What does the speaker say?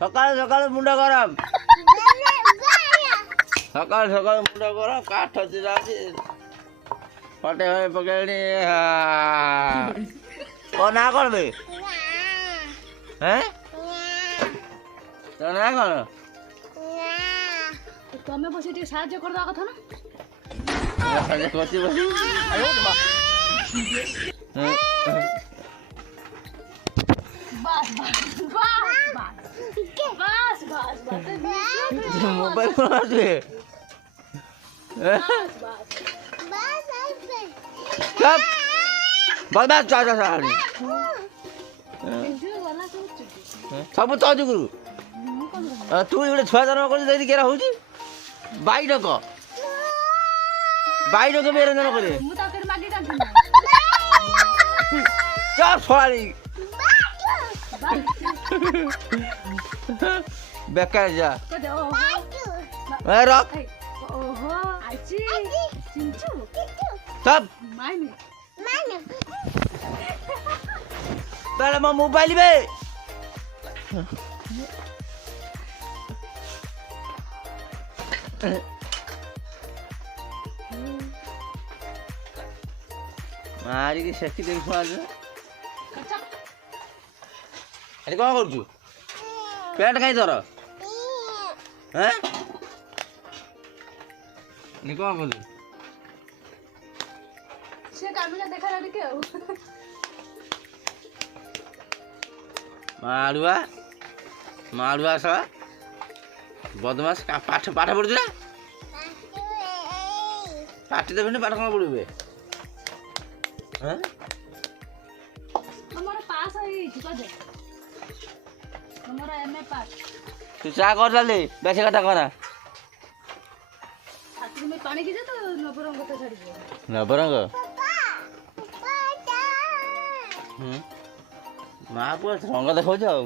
সকাল সকাল মুন্ডা গরম সকাল সকাল মুন্ডা গরম কাঠ হচ্ছে যাচ্ছি ফটে হয়ে পকেড়ি ও না করবে হ্যাঁ তো না করো তুমি বসে ଟିକେ সাহায্য করে দেওয়া কথা না করছি বসি মোবাইল ফোন আছে সব বল বাস চা চা সারি ସବୁ ତ ଯୁଗୁରୁ ତୁ ଗୋଟେ ଛୁଆ ଜନ୍ମ କରିଛୁ ଯଦି କେରା ହଉଛି ବାଇଡକ ବାଇଡକ ବି ଜନ୍ମ କରିବେ ଚପ ଛଳାଳି ବେକାର ଯା ରଖ ସବ ତାହେଲେ ମୋ ମୋବାଇଲ ବେ ମାରିକି ସେକି ଦେଇଛୁ ଆଜି ଆରେ କ'ଣ କରୁଛୁ ପ୍ୟାଣ୍ଟ କାହିଁ ତୋର ହେଁ କ'ଣ କରୁଛୁ ମାଡ଼ୁଆ ମାଡ଼ୁଆ ଶଳା ବଦମାସ ପାଠ ପାଠ ପଢୁଛୁ ନା ପାଠ ଦେବେନି ପାଠ କ'ଣ ପଢିବେ ତୁ ଚା କର ଚାଲି ବେଶୀ କଥା କରା ନବରଙ୍ଗ ମା ପୁଅ ରଙ୍ଗ ଦେଖାଉଛ ଆଉ